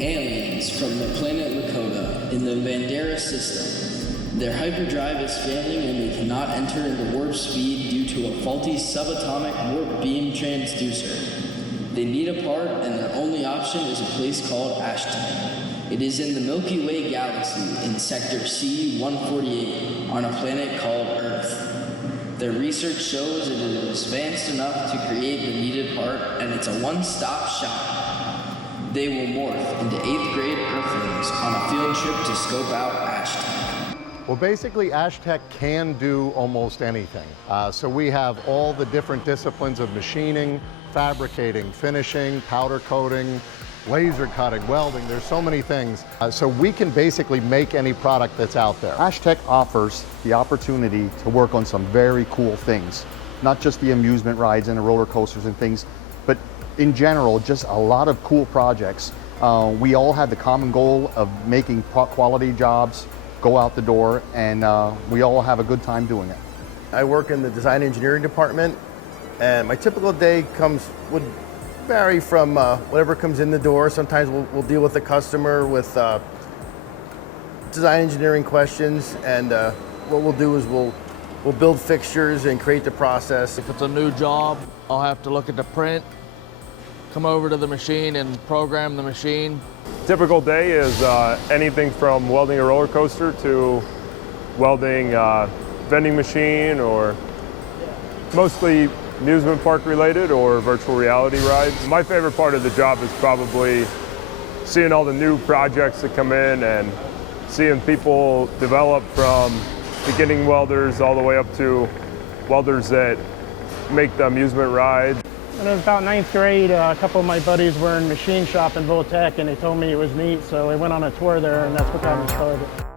Aliens from the planet Lakota in the Bandera system. Their hyperdrive is failing and they cannot enter into warp speed due to a faulty subatomic warp beam transducer. They need a part and their only option is a place called Ashtec. It is in the Milky Way galaxy in sector C-148 on a planet called Earth. Their research shows it is advanced enough to create the needed part and it's a one-stop shop. They will morph into 8th grade Earthlings on a field trip to scope out Ashtec. Well, basically, Ashtec can do almost anything. So we have all the different disciplines of machining, fabricating, finishing, powder coating, laser cutting, welding. There's so many things. So we can basically make any product that's out there. Ashtec offers the opportunity to work on some very cool things, not just the amusement rides and the roller coasters and things, but in general, just a lot of cool projects. We all have the common goal of making quality jobs go out the door, and we all have a good time doing it. I work in the design engineering department, and my typical day would vary from whatever comes in the door. Sometimes we'll deal with the customer with design engineering questions, and what we'll do is we'll build fixtures and create the process. If it's a new job, I'll have to look at the print, come over to the machine and program the machine. Typical day is anything from welding a roller coaster to welding a vending machine, or mostly amusement park related or virtual reality rides. My favorite part of the job is probably seeing all the new projects that come in and seeing people develop from beginning welders all the way up to welders that make the amusement ride. When I was about 9th grade, a couple of my buddies were in machine shop in Voltec and they told me it was neat, so I went on a tour there and that's what got me started.